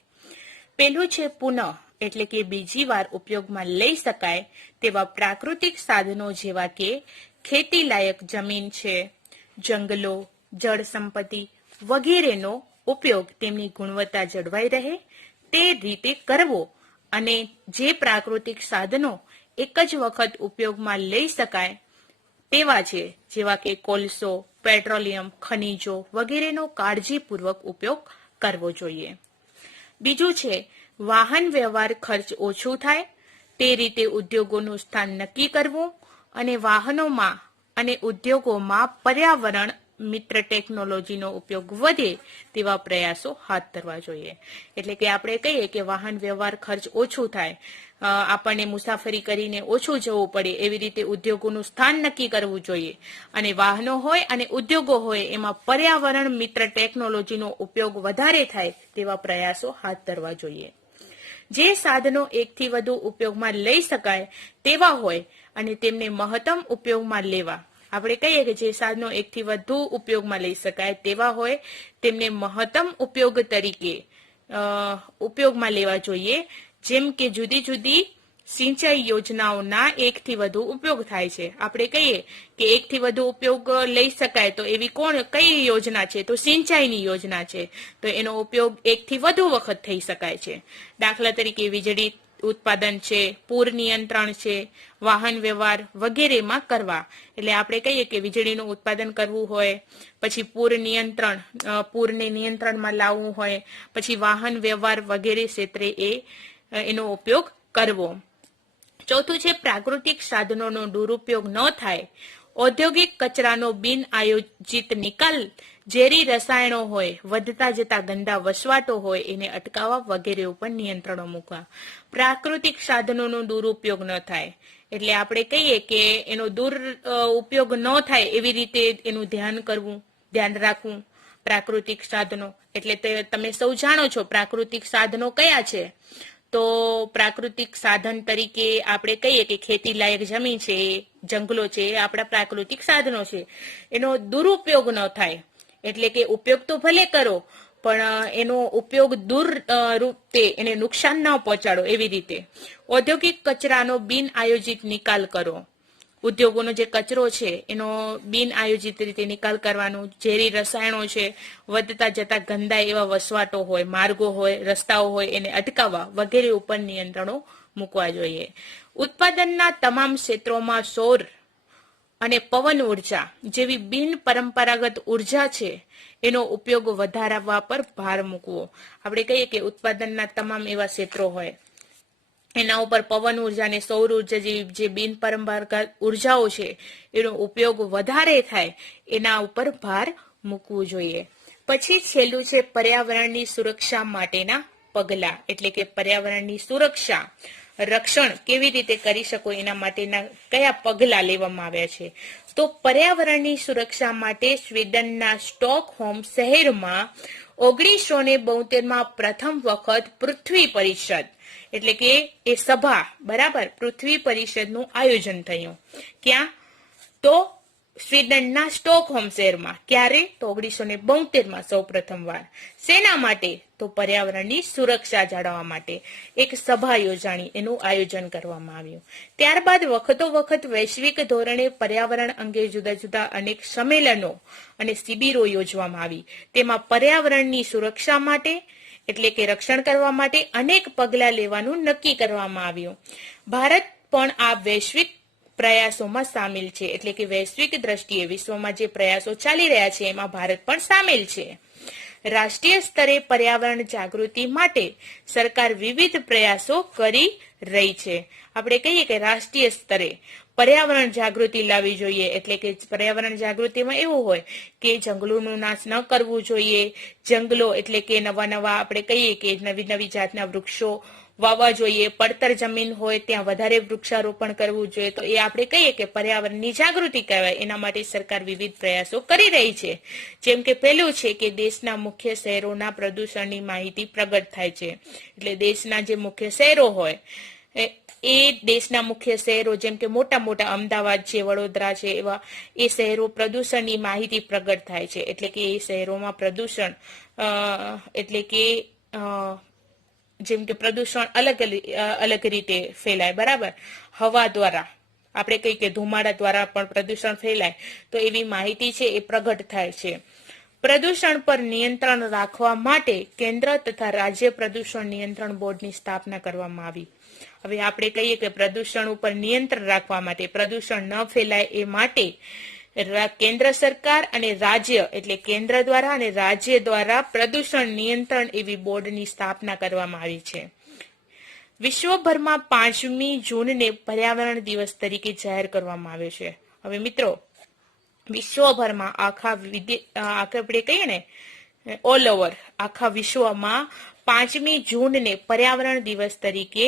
પહેલું છે પુનઃ એટલે કે બીજી વાર ઉપયોગમાં લઈ શકાય તેવા પ્રાકૃતિક સાધનો જેવા કે ખેતી લાયક જમીન છે, જંગલો, જળ સંપત્તિ વગેરેનો ઉપયોગ તેમની ગુણવત્તા જળવાઈ રહે તે રીતે કરવો અને જે પ્રાકૃતિક સાધનો એક જ વખત ઉપયોગમાં લઈ શકાય તેવા છે જેવા કે કોલસો, પેટ્રોલિયમ, ખનિજો વગેરેનો કાળજીપૂર્વક ઉપયોગ કરવો જોઈએ. બીજું છે વાહન વ્યવહાર ખર્ચ ઓછું થાય તે રીતે ઉદ્યોગોનું સ્થાન નક્કી કરવું અને વાહનોમાં અને ઉદ્યોગોમાં પર્યાવરણ મિત્ર ટેકનોલોજીનો ઉપયોગ વધે તેવા પ્રયાસો હાથ ધરવા જોઈએ. એટલે કે આપણે કહીએ કે વાહન વ્યવહાર ખર્ચ ઓછું થાય, આપણને મુસાફરી કરીને ઓછું જવું પડે, એવી રીતે ઉદ્યોગોનું સ્થાન નક્કી કરવું જોઈએ અને વાહનો હોય અને ઉદ્યોગો હોય એમાં પર્યાવરણ મિત્ર ટેકનોલોજીનો ઉપયોગ વધારે થાય તેવા પ્રયાસો હાથ ધરવા જોઈએ. જે સાધનો એકથી વધુ ઉપયોગમાં લઈ શકાય તેવા હોય અને તેમને મહત્તમ ઉપયોગમાં લેવા. આપણે કહીએ કે જે સાધનો એકથી વધુ ઉપયોગમાં લઈ શકાય તેવા હોય તેમને મહત્તમ ઉપયોગ તરીકે ઉપયોગમાં લેવા જોઈએ. જેમ કે જુદી જુદી સિંચાઈ યોજનાઓના એકથી વધુ ઉપયોગ થાય છે. આપણે કહીએ કે એકથી વધુ ઉપયોગ લઈ શકાય તો એવી કઈ યોજના છે? તો સિંચાઈની યોજના છે. તો એનો ઉપયોગ એકથી વધુ વખત થઈ શકાય છે. દાખલા તરીકે વીજળી ઉત્પાદન છે, પૂર નિયંત્રણ છે, વાહન વ્યવહાર વગેરેમાં કરવા. એટલે આપણે કહીએ કે વીજળીનું ઉત્પાદન કરવું હોય, પછી પૂરને નિયંત્રણમાં લાવવું હોય, પછી વાહન વ્યવહાર વગેરે ક્ષેત્રે એનો ઉપયોગ કરવો. ચોથું છે પ્રાકૃતિક સાધનોનો દુરુપયોગ ન થાય. ઔદ્યોગિક કચરાનો બિન આયોજિત નિકાલ, ઝેરી રસાયણો હોય, વધતા જતા ગંદા વસવાટો હોય એને અટકાવવા વગેરે ઉપર નિયંત્રણો મૂકવા. પ્રાકૃતિક સાધનોનો દુરુપયોગ ન થાય એટલે આપણે કહીએ કે એનો ઉપયોગ ન થાય એવી રીતે એનું ધ્યાન રાખવું. પ્રાકૃતિક સાધનો એટલે તમે સૌ જાણો છો પ્રાકૃતિક સાધનો કયા છે. તો પ્રાકૃતિક સાધન તરીકે આપણે કહીએ કે ખેતી લાયક જમીન છે, જંગલો છે, એ આપણા પ્રાકૃતિક સાધનો છે. એનો દુરુપયોગ ન થાય એટલે કે ઉપયોગ તો ભલે કરો પણ એનો ઉપયોગ રૂપે એને નુકસાન ન પહોંચાડો એવી રીતે. ઔદ્યોગિક કચરાનો બિન આયોજિત નિકાલ કરો. ઉદ્યોગોનો જે કચરો છે એનો બિન આયોજિત રીતે નિકાલ કરવાનો. ઝેરી રસાયણો છે, વધતા જતા ગંદા એવા વસવાટો હોય, માર્ગો હોય, રસ્તાઓ હોય એને અટકાવવા વગેરે ઉપર નિયંત્રણો મૂકવા જોઈએ. ઉત્પાદનના તમામ ક્ષેત્રોમાં સૌર અને પવન ઉર્જા જેવી બિન પરંપરાગત ઉર્જા છે એનો ઉપયોગ વધારવા પર ભાર મૂકવો. આપણે કહીએ કે ઉત્પાદનના તમામ એવા ક્ષેત્રો હોય એના ઉપર પવન ઉર્જા અને સૌર ઉર્જા જેવી જે બિન પરંપરાગત ઉર્જાઓ છે એનો ઉપયોગ વધારે થાય એના ઉપર ભાર મૂકવું જોઈએ. પછી છેલ્લું છે પર્યાવરણની સુરક્ષા માટેના પગલાં એટલે કે પર્યાવરણની સુરક્ષા રક્ષણ કેવી રીતે કરી શકો એના માટેના કયા પગલાં લેવામાં આવ્યા છે. તો પર્યાવરણની સુરક્ષા માટે સ્વીડનના સ્ટોકહોમ શહેરમાં 1972માં પ્રથમ વખત પૃથ્વી પરિષદ એટલે કે એ સભા બરાબર પૃથ્વી પરિષદનું આયોજન થયું. ક્યાં? તો સ્વીડનના સ્ટોકહોમ શહેરમાં. ક્યારે? તો 1972માં સૌ પ્રથમ વાર. શેના માટે? તો પર્યાવરણની સુરક્ષા જાળવવા માટે એક સભા યોજાણી, એનું આયોજન કરવામાં આવ્યું. ત્યારબાદ વખત વૈશ્વિક ધોરણે પર્યાવરણ અંગે જુદા જુદા અનેક સંમેલનો અને શિબિરો યોજવામાં આવી. તેમાં પર્યાવરણની સુરક્ષા માટે એટલે કે રક્ષણ કરવા માટે અનેક પગલાં લેવાનું નક્કી કરવામાં આવ્યું. ભારત પણ આ વૈશ્વિક પ્રયાસોમાં સામેલ છે એટલે કે વૈશ્વિક દ્રષ્ટિએ વિશ્વમાં જે પ્રયાસો ચાલી રહ્યા છે એમાં ભારત પણ સામેલ છે. રાષ્ટ્રીય સ્તરે પર્યાવરણ જાગૃતિ માટે સરકાર વિવિધ પ્રયાસો કરી રહી છે. આપણે કહીએ કે રાષ્ટ્રીય સ્તરે પર્યાવરણ જાગૃતિ લાવવી જોઈએ એટલે કે પર્યાવરણ જાગૃતિમાં એવું હોય કે જંગલોનો નાશ ન કરવું જોઈએ. જંગલો એટલે કે નવા આપણે કહીએ કે નવી જાતના વૃક્ષો વાવવા જોઈએ. પડતર જમીન હોય ત્યાં વધારે વૃક્ષારોપણ કરવું જોઈએ. તો એ આપણે કહીએ કે પર્યાવરણની જાગૃતિ કહેવાય. એના માટે સરકાર વિવિધ પ્રયાસો કરી રહી છે. જેમ કે પહેલું છે કે દેશના મુખ્ય શહેરોના પ્રદૂષણની માહિતી પ્રગટ થાય છે. એટલે દેશના જે મુખ્ય શહેરો હોય એ દેશના મુખ્ય શહેરો જેમ કે મોટા અમદાવાદ છે, વડોદરા છે, એવા એ શહેરો પ્રદૂષણની માહિતી પ્રગટ થાય છે. એટલે કે એ શહેરોમાં પ્રદૂષણ એટલે કે જેમ કે પ્રદૂષણ અલગ રીતે ફેલાય બરાબર. હવા દ્વારા આપણે કહીએ કે ધુમાડા દ્વારા પણ પ્રદૂષણ ફેલાય તો એવી માહિતી છે એ પ્રગટ થાય છે. પ્રદૂષણ પર નિયંત્રણ રાખવા માટે કેન્દ્ર તથા રાજ્ય પ્રદૂષણ નિયંત્રણ બોર્ડની સ્થાપના કરવામાં આવી. હવે આપણે કહીએ કે પ્રદૂષણ ઉપર નિયંત્રણ રાખવા માટે પ્રદૂષણ ન ફેલાય એ માટે કેન્દ્ર સરકાર અને રાજ્ય એટલે કેન્દ્ર દ્વારા અને રાજ્ય દ્વારા પ્રદૂષણ નિયંત્રણ એવી બોર્ડની સ્થાપના કરવામાં આવી છે. વિશ્વભરમાં 5મી જૂનને પર્યાવરણ દિવસ તરીકે જાહેર કરવામાં આવ્યો છે. હવે મિત્રો વિશ્વભરમાં આપણે કહીએ ને ઓલ ઓવર આખા વિશ્વમાં 5મી જૂનને પર્યાવરણ દિવસ તરીકે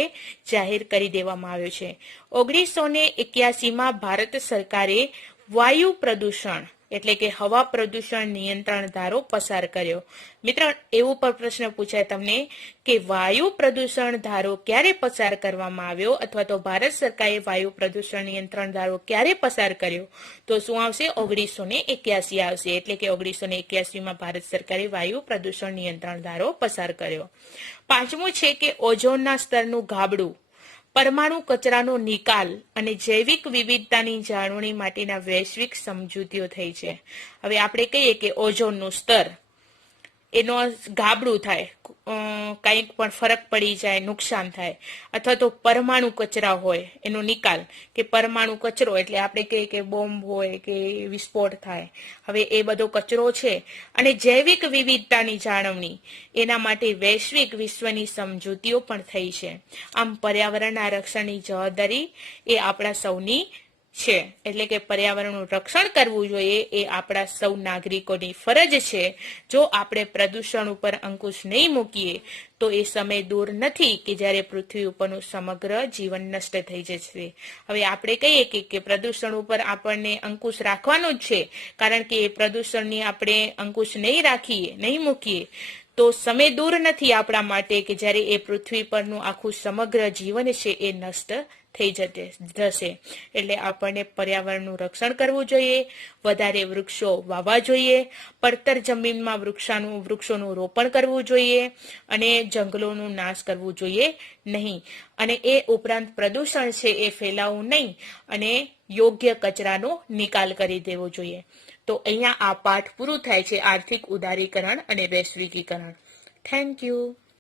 જાહેર કરી દેવામાં આવ્યો છે. 1981માં ભારત સરકારે વાયુ પ્રદૂષણ એટલે કે હવા પ્રદૂષણ નિયંત્રણ ધારો પસાર કર્યો. મિત્ર એવું પણ પ્રશ્ન પૂછાય તમને કે વાયુ પ્રદૂષણ ધારો ક્યારે પસાર કરવામાં આવ્યો અથવા તો ભારત સરકારે વાયુ પ્રદૂષણ નિયંત્રણ ધારો ક્યારે પસાર કર્યો? તો શું આવશે? 1981 આવશે. એટલે કે 1981માં ભારત સરકારે વાયુ પ્રદૂષણ નિયંત્રણ ધારો પસાર કર્યો. 5મું છે કે ઓઝોનના સ્તરનું ગાબડું, પરમાણુ કચરાનો નિકાલ અને જૈવિક વિવિધતાની જાળવણી માટેના વૈશ્વિક સમજૂતીઓ થઈ છે. હવે આપણે કહીએ કે ઓઝોનનું સ્તર એનો ગાબડું થાય, કંઈક પણ ફરક પડી જાય, નુકસાન થાય, અથવા તો પરમાણુ કચરા હોય એનો નિકાલ, કે પરમાણુ કચરો એટલે આપણે કહીએ કે બોમ્બ હોય કે વિસ્ફોટ થાય, હવે એ બધો કચરો છે. અને જૈવિક વિવિધતાની જાળવણી, એના માટે વૈશ્વિક વિશ્વની સમજૂતીઓ પણ થઈ છે. આમ પર્યાવરણના રક્ષણની જવાબદારી એ આપણા સૌની છે. એટલે કે પર્યાવરણનું રક્ષણ કરવું જોઈએ એ આપણા સૌ નાગરિકોની ફરજ છે. જો આપણે પ્રદૂષણ ઉપર અંકુશ નહીં મૂકીએ તો એ સમય દૂર નથી કે જ્યારે પૃથ્વી ઉપરનું સમગ્ર જીવન નષ્ટ થઈ જશે. હવે આપણે કહીએ કે પ્રદૂષણ ઉપર આપણને અંકુશ રાખવાનો જ છે, કારણ કે એ પ્રદૂષણની આપણે અંકુશ નહીં મૂકીએ તો સમય દૂર નથી આપણા માટે કે જ્યારે એ પૃથ્વી પરનું આખું સમગ્ર જીવન છે એ નષ્ટ થઈ જશે. એટલે આપણને પર્યાવરણનું રક્ષણ કરવું જોઈએ, વધારે વૃક્ષો વાવવા જોઈએ, પડતર જમીનમાં વૃક્ષોનું રોપણ કરવું જોઈએ, અને જંગલોનું નાશ કરવું જોઈએ નહીં. અને એ ઉપરાંત પ્રદૂષણ છે એ ફેલાવવું નહીં, અને યોગ્ય કચરાનો નિકાલ કરી દેવો જોઈએ. તો અહીંયા આ પાઠ પૂરું થાય છે, આર્થિક ઉદારીકરણ અને વૈશ્વિકીકરણ. Thank you.